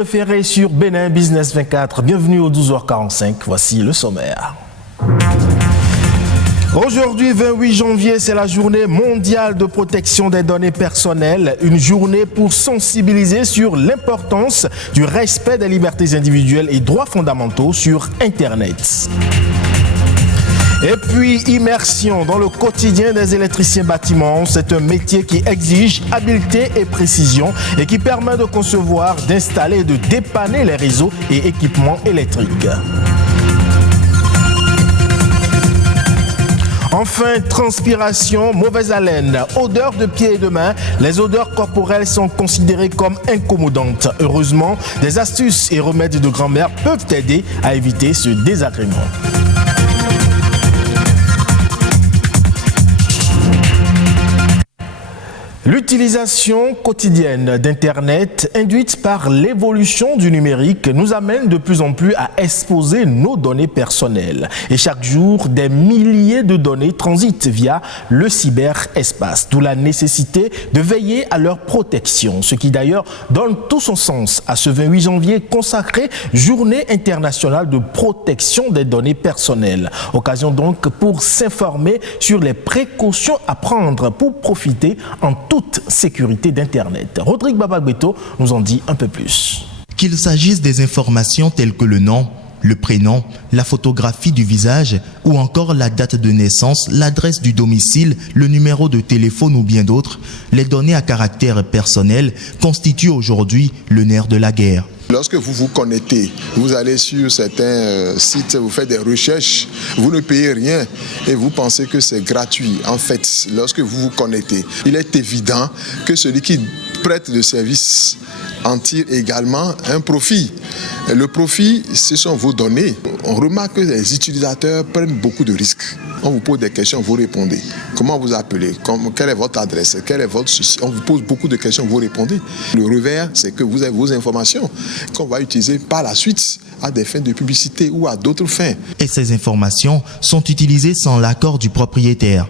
Référé sur Bénin Business 24, bienvenue au 12h45, voici le sommaire. Aujourd'hui, 28 janvier, c'est la journée mondiale de protection des données personnelles, une journée pour sensibiliser sur l'importance du respect des libertés individuelles et droits fondamentaux sur Internet. Et puis, immersion dans le quotidien des électriciens bâtiments. C'est un métier qui exige habileté et précision et qui permet de concevoir, d'installer et de dépanner les réseaux et équipements électriques. Enfin, transpiration, mauvaise haleine, odeur de pieds et de mains. Les odeurs corporelles sont considérées comme incommodantes. Heureusement, des astuces et remèdes de grand-mère peuvent aider à éviter ce désagrément. L'utilisation quotidienne d'Internet, induite par l'évolution du numérique, nous amène de plus en plus à exposer nos données personnelles. Et chaque jour, des milliers de données transitent via le cyberespace, d'où la nécessité de veiller à leur protection. Ce qui d'ailleurs donne tout son sens à ce 28 janvier consacré Journée internationale de protection des données personnelles. Occasion donc pour s'informer sur les précautions à prendre pour profiter en toute sécurité d'Internet. Rodrigue Babagbeto nous en dit un peu plus. Qu'il s'agisse des informations telles que le nom, le prénom, la photographie du visage ou encore la date de naissance, l'adresse du domicile, le numéro de téléphone ou bien d'autres, les données à caractère personnel constituent aujourd'hui le nerf de la guerre. Lorsque vous vous connectez, vous allez sur certains sites, vous faites des recherches, vous ne payez rien et vous pensez que c'est gratuit. En fait, lorsque vous vous connectez, il est évident que celui qui prête le service en tire également un profit. Le profit, ce sont vos données. On remarque que les utilisateurs prennent beaucoup de risques. On vous pose des questions, vous répondez. Comment vous appelez? Quelle est votre adresse? Quel est votre souci? On vous pose beaucoup de questions, vous répondez. Le revers, c'est que vous avez vos informations qu'on va utiliser par la suite à des fins de publicité ou à d'autres fins. Et ces informations sont utilisées sans l'accord du propriétaire.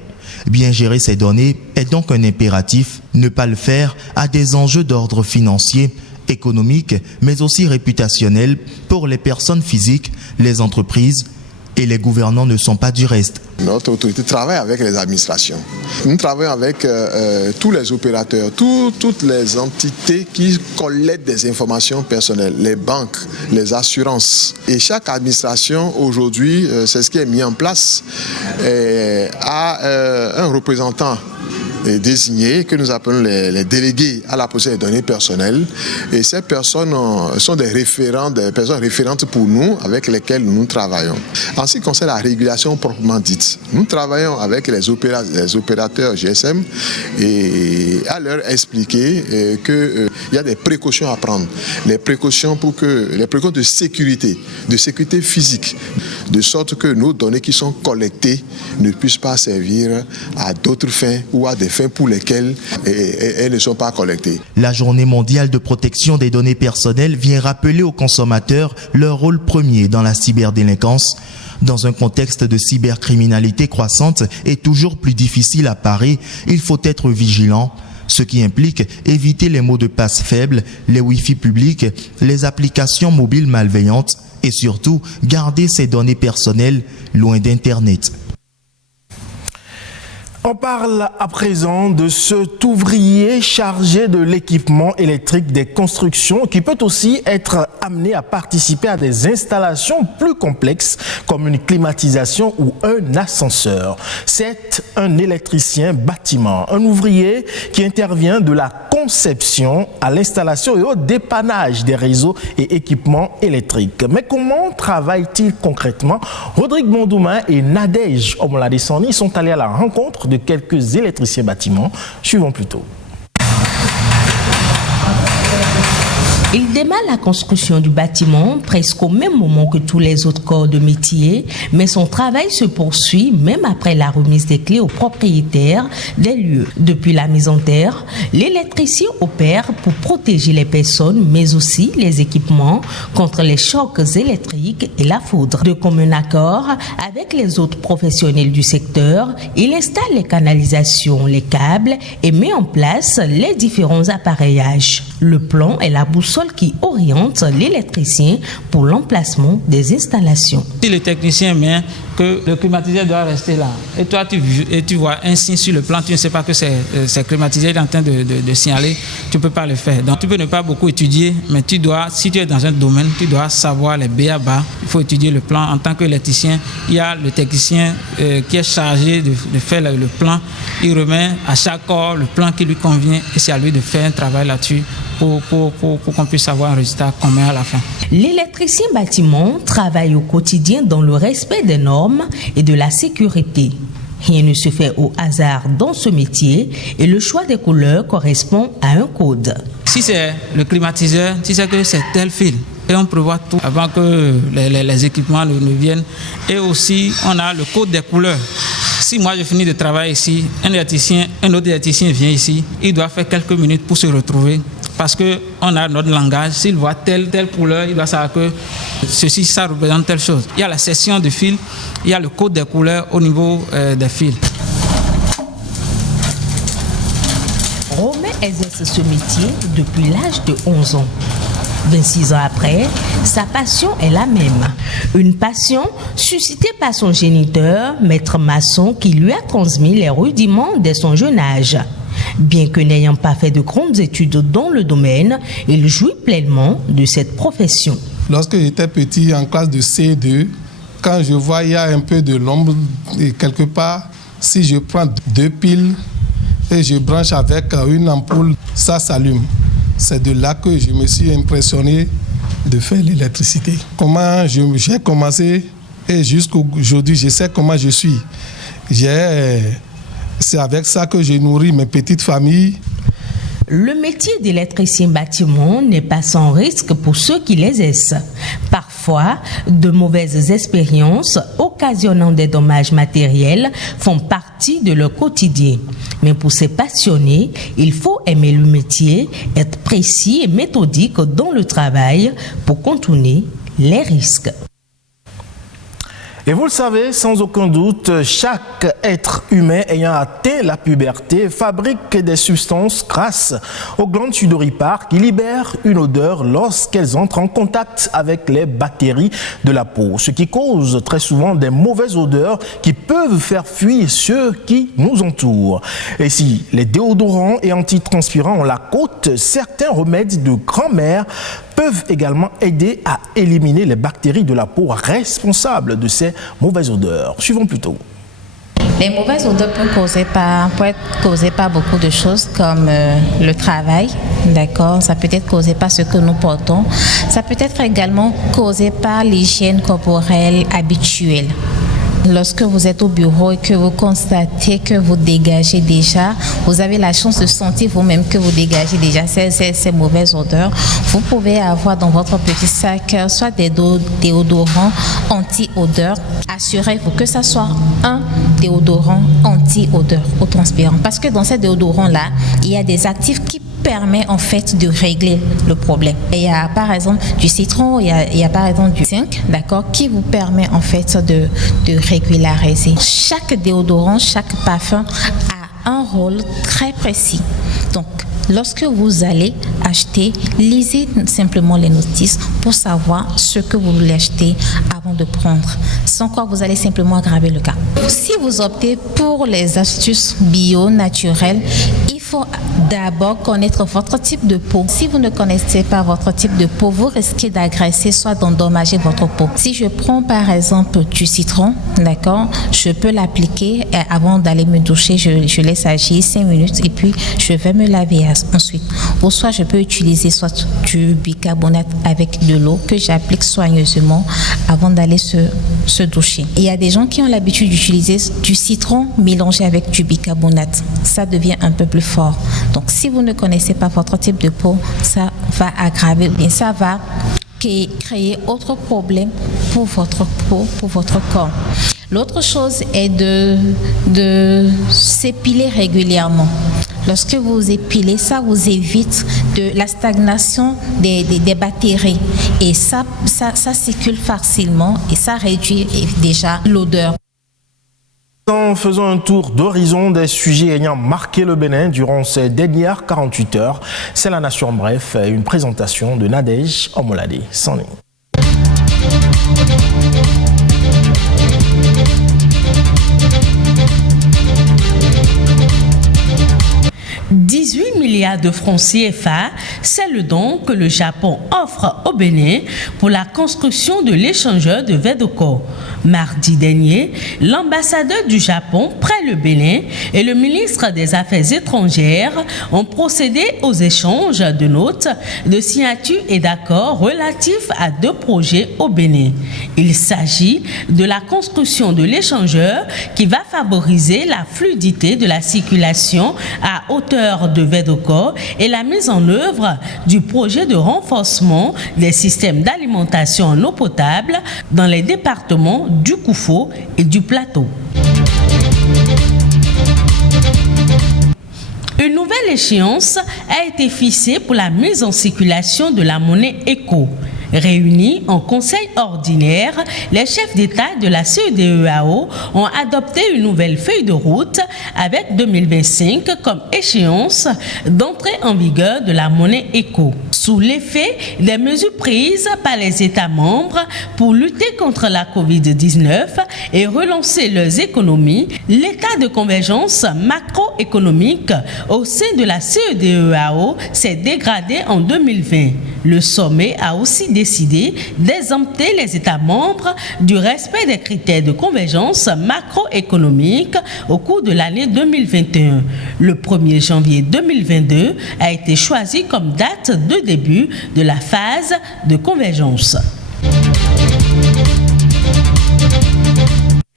Bien gérer ces données est donc un impératif. Ne pas le faire a des enjeux d'ordre financier, économique, mais aussi réputationnel pour les personnes physiques, les entreprises et les gouvernants ne sont pas du reste. Notre autorité travaille avec les administrations. Nous travaillons avec tous les opérateurs, toutes les entités qui collectent des informations personnelles, les banques, les assurances. Et chaque administration aujourd'hui, c'est ce qui est mis en place, a un représentant désignés que nous appelons les délégués à la protection des données personnelles. Et ces personnes sont des personnes référentes pour nous avec lesquelles nous travaillons. En ce qui concerne la régulation proprement dite, nous travaillons avec les opérateurs GSM et à leur expliquer qu'il y a des précautions à prendre. Les précautions de sécurité physique, de sorte que nos données qui sont collectées ne puissent pas servir à d'autres fins ou à des fins pour lesquelles elles ne sont pas collectées. La journée mondiale de protection des données personnelles vient rappeler aux consommateurs leur rôle premier dans la cyberdélinquance. Dans un contexte de cybercriminalité croissante et toujours plus difficile à parer, il faut être vigilant, ce qui implique éviter les mots de passe faibles, les Wi-Fi publics, les applications mobiles malveillantes et surtout garder ses données personnelles loin d'Internet. On parle à présent de cet ouvrier chargé de l'équipement électrique des constructions qui peut aussi être amené à participer à des installations plus complexes comme une climatisation ou un ascenseur. C'est un électricien bâtiment, un ouvrier qui intervient de la conception à l'installation et au dépannage des réseaux et équipements électriques. Mais comment travaille-t-il concrètement? Rodrigue Mondoumain et Nadège Omoladessani sont allés à la rencontre de quelques électriciens bâtiments. Suivons plutôt. Il démarre la construction du bâtiment presque au même moment que tous les autres corps de métier, mais son travail se poursuit même après la remise des clés aux propriétaires des lieux. Depuis la mise en terre, l'électricien opère pour protéger les personnes, mais aussi les équipements contre les chocs électriques et la foudre. De commun accord avec les autres professionnels du secteur, il installe les canalisations, les câbles et met en place les différents appareillages. Le plan est la boussole qui oriente l'électricien pour l'emplacement des installations. Si le technicien met que le climatiseur doit rester là, et toi tu vois un signe sur le plan, tu ne sais pas que c'est climatiseur, il est en train de signaler, tu ne peux pas le faire. Donc tu peux ne pas beaucoup étudier, mais tu dois, si tu es dans un domaine, tu dois savoir les b.a.-ba. Il faut étudier le plan. En tant qu'électricien, il y a le technicien qui est chargé de faire le plan. Il remet à chaque corps le plan qui lui convient et c'est à lui de faire un travail là-dessus pour qu'on puisse avoir un résultat commun à la fin. L'électricien bâtiment travaille au quotidien dans le respect des normes et de la sécurité. Rien ne se fait au hasard dans ce métier et le choix des couleurs correspond à un code. Si c'est le climatiseur, tu sais que c'est tel fil. Et on prévoit tout avant que les équipements ne viennent. Et aussi, on a le code des couleurs. Si moi je finis de travailler ici, un autre électricien vient ici, il doit faire quelques minutes pour se retrouver. Parce qu'on a notre langage, s'il voit telle couleur, il doit savoir que ceci, ça représente telle chose. Il y a la section de fil, il y a le code des couleurs au niveau des fils. Romain exerce ce métier depuis l'âge de 11 ans. 26 ans après, sa passion est la même. Une passion suscitée par son géniteur, maître maçon, qui lui a transmis les rudiments dès son jeune âge. Bien que n'ayant pas fait de grandes études dans le domaine, il jouit pleinement de cette profession. Lorsque j'étais petit, en classe de C2, quand je vois il y a un peu de l'ombre, et quelque part, si je prends 2 piles et je branche avec une ampoule, ça s'allume. C'est de là que je me suis impressionné de faire l'électricité. Comment j'ai commencé et jusqu'aujourd'hui, je sais comment je suis. C'est avec ça que je nourris mes petites familles. Le métier d'électricien bâtiment n'est pas sans risque pour ceux qui l'exercent. Parfois, de mauvaises expériences occasionnant des dommages matériels font partie de leur quotidien. Mais pour ces passionnés, il faut aimer le métier, être précis et méthodique dans le travail pour contourner les risques. Et vous le savez, sans aucun doute, chaque être humain ayant atteint la puberté fabrique des substances grâce aux glandes sudoripares qui libèrent une odeur lorsqu'elles entrent en contact avec les bactéries de la peau, ce qui cause très souvent des mauvaises odeurs qui peuvent faire fuir ceux qui nous entourent. Et si les déodorants et antitranspirants ont la cote, certains remèdes de grand-mère peuvent également aider à éliminer les bactéries de la peau responsables de ces mauvaises odeurs. Suivons plutôt. Les mauvaises odeurs peuvent être causées par beaucoup de choses comme le travail, d'accord. Ça peut être causé par ce que nous portons. Ça peut être également causé par l'hygiène corporelle habituelle. Lorsque vous êtes au bureau et que vous constatez que vous dégagez déjà, vous avez la chance de sentir vous-même que vous dégagez déjà ces mauvaises odeurs. Vous pouvez avoir dans votre petit sac soit des déodorants anti-odeur. Assurez-vous que ça soit un déodorant anti-odeur au transpirant. Parce que dans ces déodorants-là, il y a des actifs qui permet en fait de régler le problème. Il y a par exemple du citron, il y a par exemple du zinc, d'accord, qui vous permet en fait de régulariser. Chaque déodorant, chaque parfum a un rôle très précis. Donc, lorsque vous allez acheter, lisez simplement les notices pour savoir ce que vous voulez acheter avant de prendre. Sans quoi vous allez simplement aggraver le cas. Si vous optez pour les astuces bio, naturelles, il faut d'abord connaître votre type de peau. Si vous ne connaissez pas votre type de peau, vous risquez d'agresser, soit d'endommager votre peau. Si je prends par exemple du citron, d'accord, je peux l'appliquer avant d'aller me doucher, je laisse agir 5 minutes et puis je vais me laver ensuite. Ou soit je peux utiliser soit du bicarbonate avec de l'eau que j'applique soigneusement avant d'aller se doucher. Il y a des gens qui ont l'habitude d'utiliser du citron mélangé avec du bicarbonate. Ça devient un peu plus fort. Donc si vous ne connaissez pas votre type de peau, ça va aggraver, bien ça va créer autre problème pour votre peau, pour votre corps. L'autre chose est de s'épiler régulièrement. Lorsque vous épilez, ça vous évite de la stagnation des bactéries. Et ça circule facilement et ça réduit déjà l'odeur. Faisons un tour d'horizon des sujets ayant marqué le Bénin durant ces dernières 48 heures. C'est La Nation Bref, une présentation de Nadège Omolade. Sani. 18 milliards de francs CFA, c'est le don que le Japon offre au Bénin pour la construction de l'échangeur de Vedoko. Mardi dernier, l'ambassadeur du Japon près le Bénin et le ministre des Affaires étrangères ont procédé aux échanges de notes, de signatures et d'accords relatifs à 2 projets au Bénin. Il s'agit de la construction de l'échangeur qui va favoriser la fluidité de la circulation à hauteur de Vedoko et la mise en œuvre du projet de renforcement des systèmes d'alimentation en eau potable dans les départements du Koufo et du Plateau. Une nouvelle échéance a été fixée pour la mise en circulation de la monnaie ECO. Réunis en conseil ordinaire, les chefs d'État de la CEDEAO ont adopté une nouvelle feuille de route avec 2025 comme échéance d'entrée en vigueur de la monnaie ECO. Sous l'effet des mesures prises par les États membres pour lutter contre la COVID-19 et relancer leurs économies, l'état de convergence macroéconomique au sein de la CEDEAO s'est dégradé en 2020. Le sommet a aussi décidé d'exempter les États membres du respect des critères de convergence macroéconomique au cours de l'année 2021. Le 1er janvier 2022 a été choisi comme date de début de la phase de convergence.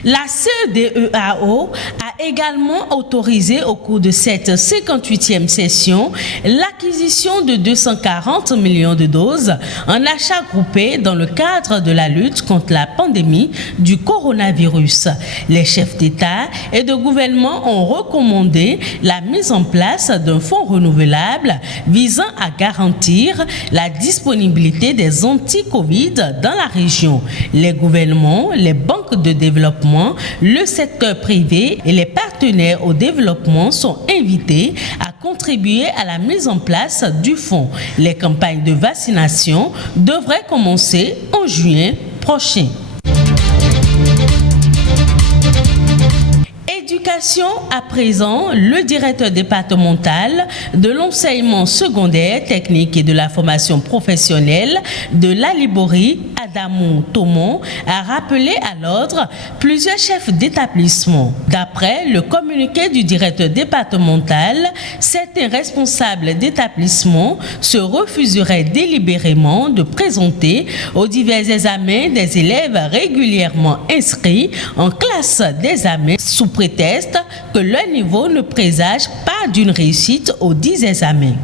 La CEDEAO a également autorisé au cours de cette 58e session l'acquisition de 240 millions de doses en achat groupé dans le cadre de la lutte contre la pandémie du coronavirus. Les chefs d'État et de gouvernement ont recommandé la mise en place d'un fonds renouvelable visant à garantir la disponibilité des anti-Covid dans la région. Les gouvernements, les banques de développement, le secteur privé et les partenaires au développement sont invités à contribuer à la mise en place du fonds. Les campagnes de vaccination devraient commencer en juin prochain. Éducation à présent, le directeur départemental de l'enseignement secondaire, technique et de la formation professionnelle de l'Alibori, Adamou Tomon, a rappelé à l'ordre plusieurs chefs d'établissement. D'après le communiqué du directeur départemental, certains responsables d'établissement se refuseraient délibérément de présenter aux divers examens des élèves régulièrement inscrits en classe d'examen sous prétexte que leur niveau ne présage pas d'une réussite aux 10 examens.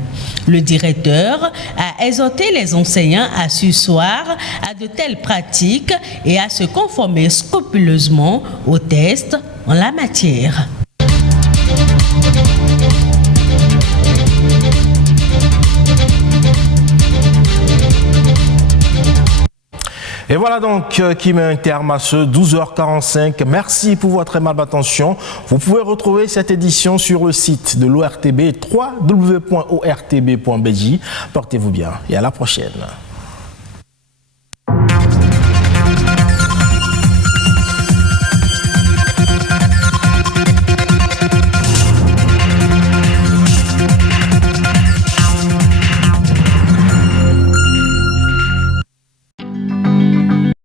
Le directeur a exhorté les enseignants à surseoir à de telles pratiques et à se conformer scrupuleusement aux tests en la matière. Et voilà donc qui met un terme à ce 12h45. Merci pour votre aimable attention. Vous pouvez retrouver cette édition sur le site de l'ORTB, www.ortb.bj. Portez-vous bien et à la prochaine.